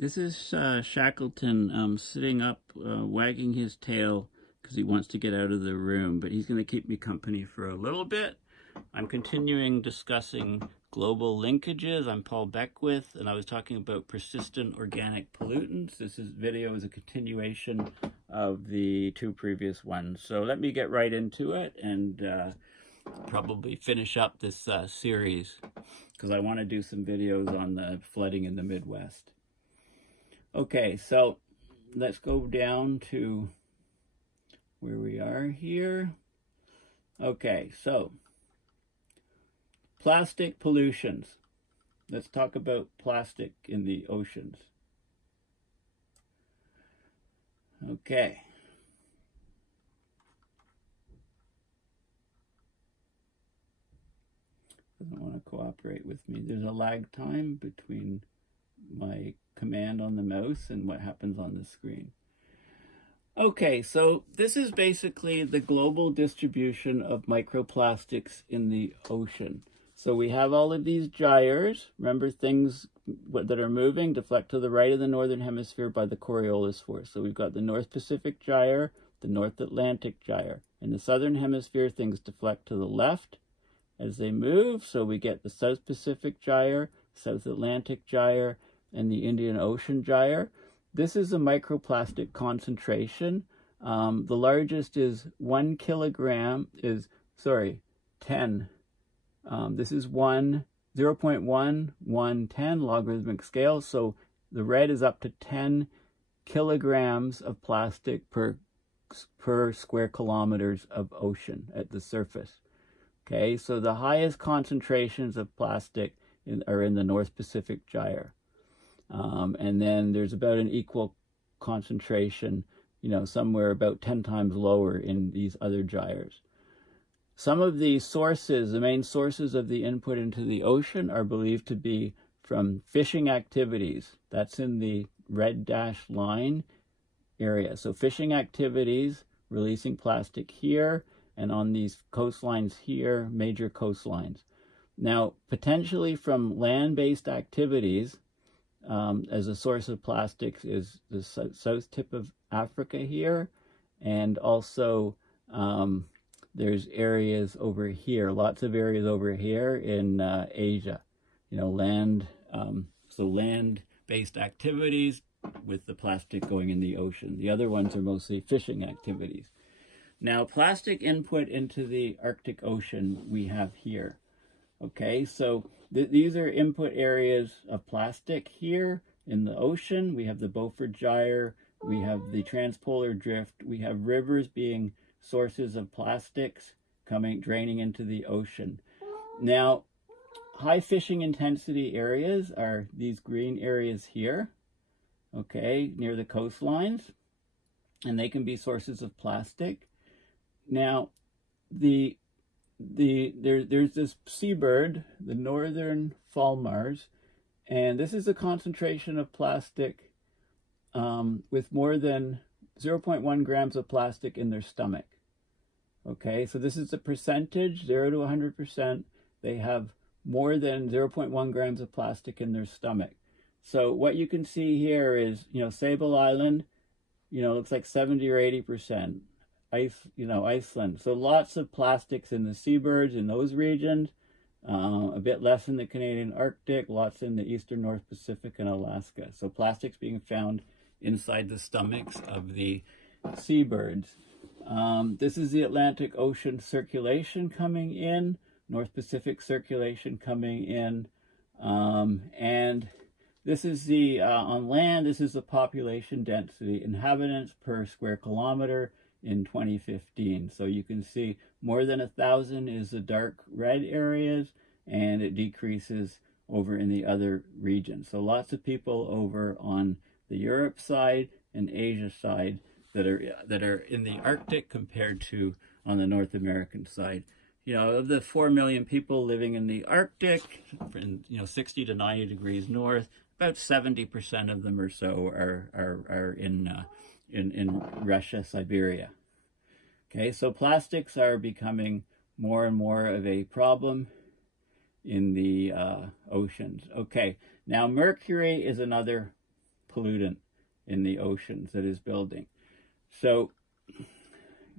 This is Shackleton sitting up, wagging his tail because he wants to get out of the room, but he's going to keep me company for a little bit. I'm continuing discussing global linkages. I'm Paul Beckwith, and I was talking about persistent organic pollutants. This video is a continuation of the two previous ones. So let me get right into it and probably finish up this series because I want to do some videos on the flooding in the Midwest. Okay, so let's go down to where we are here. Okay, so plastic pollutions. Let's talk about plastic in the oceans. Okay. Doesn't want to cooperate with me. There's a lag time between my command on the mouse and what happens on the screen. Okay, so this is basically the global distribution of microplastics in the ocean. So we have all of these gyres. Remember, things that are moving deflect to the right of the northern hemisphere by the Coriolis force. So we've got the North Pacific gyre, the North Atlantic gyre. In the southern hemisphere, things deflect to the left as they move. So we get the South Pacific gyre, South Atlantic gyre, and the Indian Ocean gyre. This is a microplastic concentration. The largest is 1 kilogram, 10. This is 0.1110 logarithmic scale. So the red is up to 10 kilograms of plastic per square kilometers of ocean at the surface. Okay, so the highest concentrations of plastic are in the North Pacific gyre. And then there's about an equal concentration, somewhere about 10 times lower in these other gyres. Some of the sources, the main sources of the input into the ocean are believed to be from fishing activities. That's in the red dashed line area. So fishing activities releasing plastic here and on these coastlines here, major coastlines. Now, potentially from land-based activities, as a source of plastics is the south tip of Africa here, and also there's areas over here, lots of areas over here in Asia, so land-based activities with the plastic going in the ocean. The other ones are mostly fishing activities. Now, plastic input into the Arctic Ocean we have here. Okay, so these are input areas of plastic here in the ocean. We have the Beaufort Gyre, we have the transpolar drift, we have rivers being sources of plastics draining into the ocean. Now, high fishing intensity areas are these green areas here, okay, near the coastlines, and they can be sources of plastic. Now, there's this seabird, the northern fulmars, and this is a concentration of plastic with more than 0.1 grams of plastic in their stomach. Okay, so this is the percentage, 0 to 100%. They have more than 0.1 grams of plastic in their stomach. So what you can see here is, Sable Island, looks like 70 or 80%. Iceland. So lots of plastics in the seabirds in those regions, a bit less in the Canadian Arctic, lots in the eastern North Pacific and Alaska. So plastics being found inside the stomachs of the seabirds. This is the Atlantic Ocean circulation coming in, North Pacific circulation coming in, and this is the, on land, this is the population density, inhabitants per square kilometer in 2015. So you can see more than 1,000 is the dark red areas, and it decreases over in the other regions. So lots of people over on the Europe side and Asia side that are in the Arctic compared to on the North American side. Of the 4 million people living in the Arctic, 60 to 90 degrees north, about 70% of them or so are in Russia, Siberia. Okay, so plastics are becoming more and more of a problem in the oceans. Okay, now mercury is another pollutant in the oceans that is building. So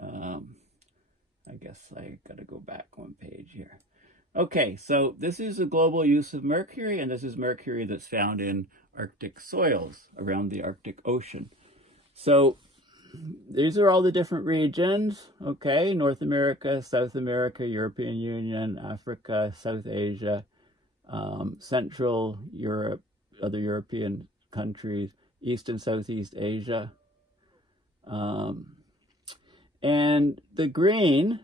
I guess I got to go back one page here. Okay, so this is the global use of mercury, and this is mercury that's found in Arctic soils around the Arctic Ocean. So these are all the different regions, okay? North America, South America, European Union, Africa, South Asia, Central Europe, other European countries, East and Southeast Asia. And the green,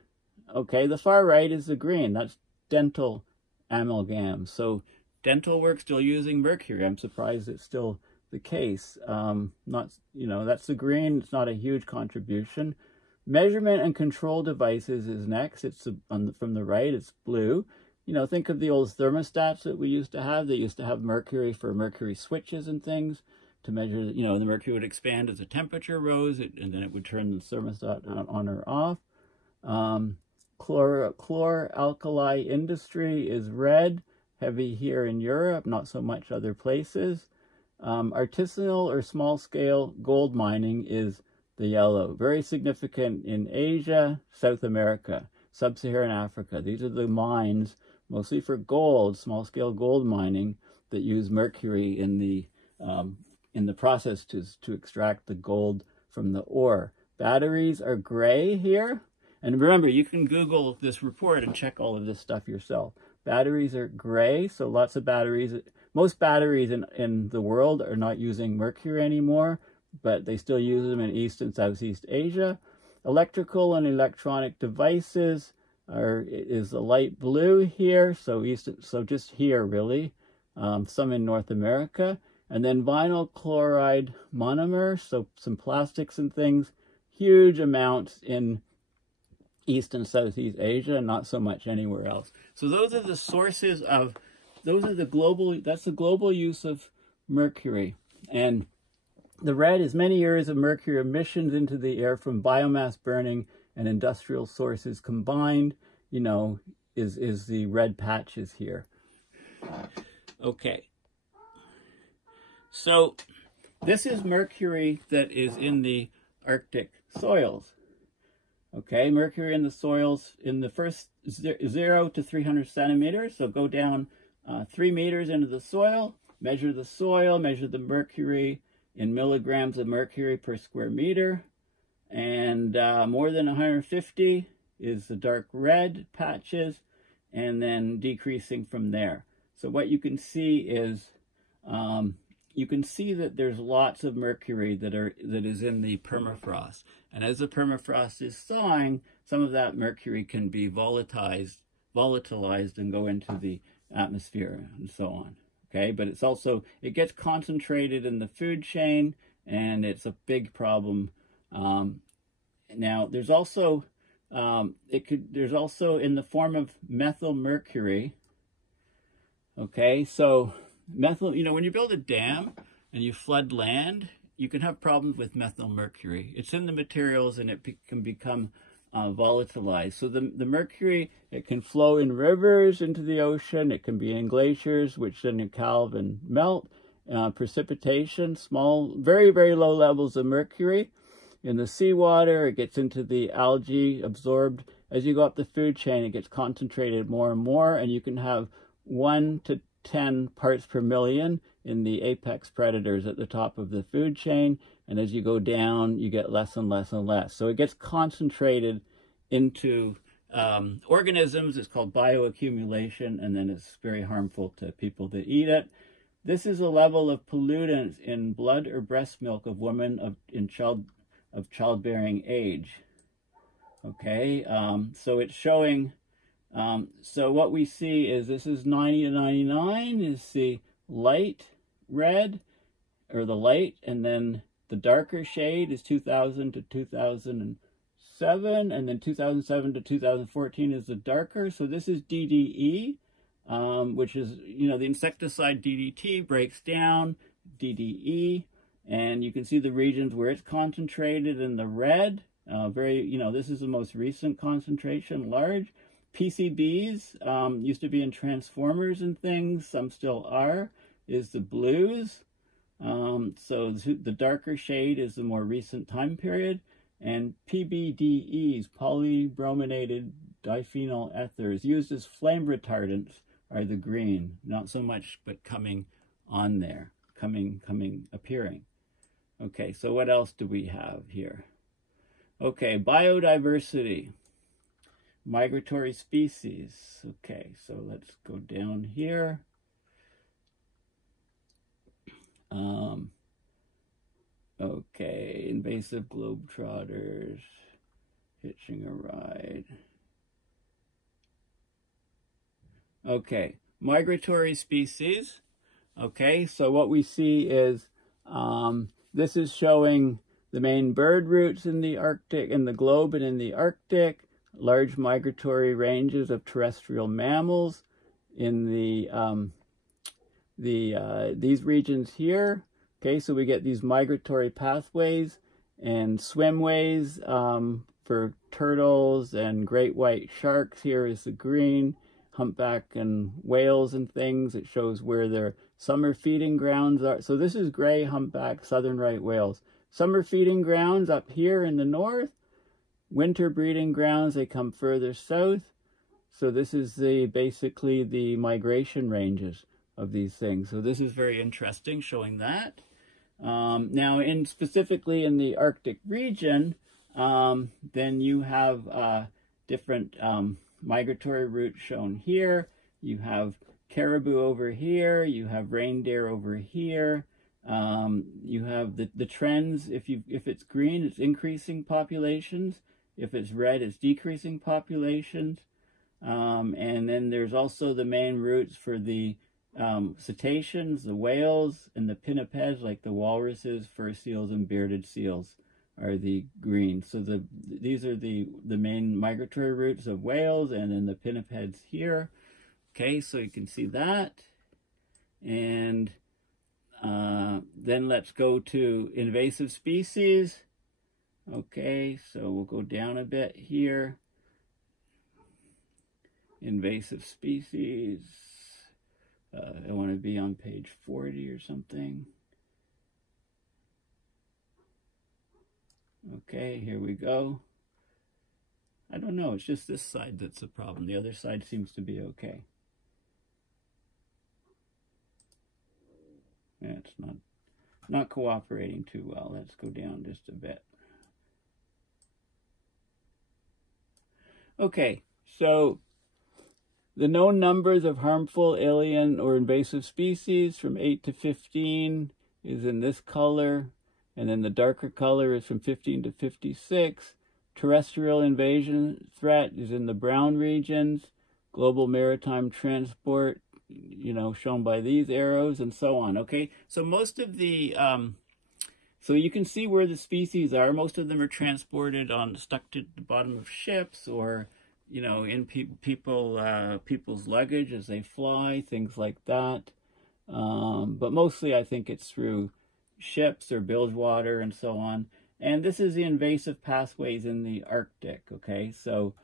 okay, the far right is the green. That's dental amalgam. So dental work still using mercury. I'm surprised it's still the case. Not, you know, that's the green. It's not a huge contribution. Measurement and control devices is next. It's from the right. It's blue. You know, think of the old thermostats that we used to have. They used to have mercury for mercury switches and things to measure, you know, the mercury would expand as the temperature rose, and then it would turn the thermostat on or off. Chlor-alkali industry is red, heavy here in Europe, not so much other places. Artisanal or small-scale gold mining is the yellow. Very significant in Asia, South America, Sub-Saharan Africa. These are the mines, mostly for gold, small-scale gold mining, that use mercury in the process to extract the gold from the ore. Batteries are gray here. And remember, you can Google this report and check all of this stuff yourself. Batteries are gray, so lots of batteries. Most batteries in the world are not using mercury anymore, but they still use them in East and Southeast Asia. Electrical and electronic devices is a light blue here, so just here really. Some in North America. And then vinyl chloride monomer, so some plastics and things, huge amounts in East and Southeast Asia, not so much anywhere else. So those are the sources of, that's the global use of mercury. And the red is many years of mercury emissions into the air from biomass burning and industrial sources combined, you know, is the red patches here. Okay. So this is mercury that is in the Arctic soils. Okay, mercury in the soils in the first 0 to 300 centimeters. So go down 3 meters into the soil, measure the mercury in milligrams of mercury per square meter. And more than 150 is the dark red patches, and then decreasing from there. So what you can see is you can see that there's lots of mercury that is in the permafrost. And as the permafrost is thawing, some of that mercury can be volatilized and go into the atmosphere and so on. Okay, but it's also, it gets concentrated in the food chain, and it's a big problem. Now there's also there's also in the form of methyl mercury. Okay, so methyl, you know, when you build a dam and you flood land, you can have problems with methyl mercury. It's in the materials, and it can become volatilized. So the mercury, it can flow in rivers into the ocean. It can be in glaciers, which then calve and melt. Precipitation, small, very, very low levels of mercury. In the seawater, it gets into the algae, absorbed. As you go up the food chain, it gets concentrated more and more, and you can have 1 to 10 parts per million in the apex predators at the top of the food chain, and as you go down, you get less and less and less. So it gets concentrated into organisms. It's called bioaccumulation, and then it's very harmful to people that eat it. This is a level of pollutants in blood or breast milk of women of childbearing age. Okay, so it's showing. So what we see is this is 90 to 99 is the light red, or the light, and then the darker shade is 2000 to 2007, and then 2007 to 2014 is the darker. So this is DDE, which is, you know, the insecticide DDT breaks down DDE, and you can see the regions where it's concentrated in the red. This is the most recent concentration, large. PCBs used to be in transformers and things, some still are, is the blues. So the darker shade is the more recent time period, and PBDEs, polybrominated diphenyl ethers, used as flame retardants, are the green. Not so much, but coming on there, appearing. Okay, so what else do we have here? Okay, biodiversity, migratory species. Okay, so let's go down here. Okay, invasive globetrotters, hitching a ride. Okay, migratory species. Okay, so what we see is this is showing the main bird routes in the Arctic, in the globe and in the Arctic, large migratory ranges of terrestrial mammals in these regions here. Okay, so we get these migratory pathways and swimways for turtles and great white sharks. Here is the green, humpback and whales and things. It shows where their summer feeding grounds are. So this is gray humpback southern right whales. Summer feeding grounds up here in the north. Winter breeding grounds, they come further south. So this is basically the migration ranges of these things. So this is very interesting, showing that. Now, specifically in the Arctic region, then you have different migratory routes shown here. You have caribou over here. You have reindeer over here. You have the trends. If it's green, it's increasing populations. If it's red, it's decreasing populations. And then there's also the main routes for the cetaceans, the whales, and the pinnipeds, like the walruses, fur seals, and bearded seals, are the green. So these are the main migratory routes of whales, and then the pinnipeds here. Okay, so you can see that. And then let's go to invasive species. Okay, so we'll go down a bit here. Invasive species. I want to be on page 40 or something. Okay, here we go. I don't know, it's just this side that's the problem. The other side seems to be okay. Yeah, it's not cooperating too well. Let's go down just a bit. Okay, so the known numbers of harmful alien or invasive species from 8 to 15 is in this color, and then the darker color is from 15 to 56. Terrestrial invasion threat is in the brown regions. Global maritime transport, shown by these arrows, and so on. Okay, so most of the so you can see where the species are. Most of them are transported stuck to the bottom of ships, or in people's luggage as they fly, things like that. But mostly I think it's through ships or bilge water and so on. And this is the invasive pathways in the Arctic, okay? So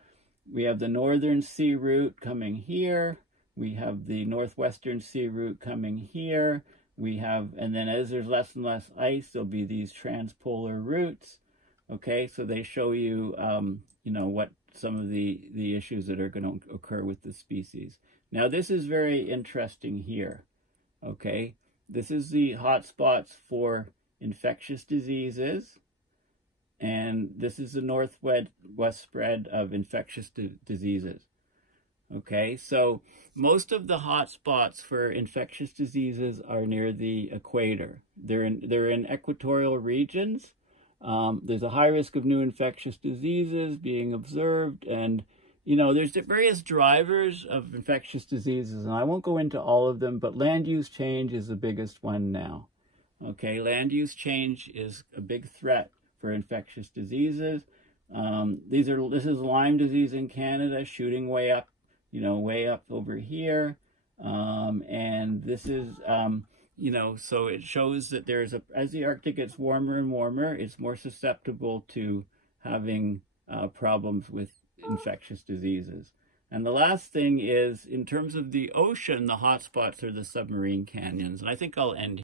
we have the northern sea route coming here. We have the northwestern sea route coming here. And then as there's less and less ice, there'll be these transpolar routes, okay? So they show you, what some of the issues that are going to occur with the species. Now, this is very interesting here, okay? This is the hotspots for infectious diseases, and this is the northwest spread of infectious diseases, okay? So most of the hotspots for infectious diseases are near the equator. They're in equatorial regions. There's a high risk of new infectious diseases being observed, and there's various drivers of infectious diseases, and I won't go into all of them, but land use change is the biggest one now. Okay, land use change is a big threat for infectious diseases. This is Lyme disease in Canada, shooting way up over here, and this is so it shows that as the Arctic gets warmer and warmer, it's more susceptible to having problems with infectious diseases. And the last thing is, in terms of the ocean, the hotspots are the submarine canyons. And I think I'll end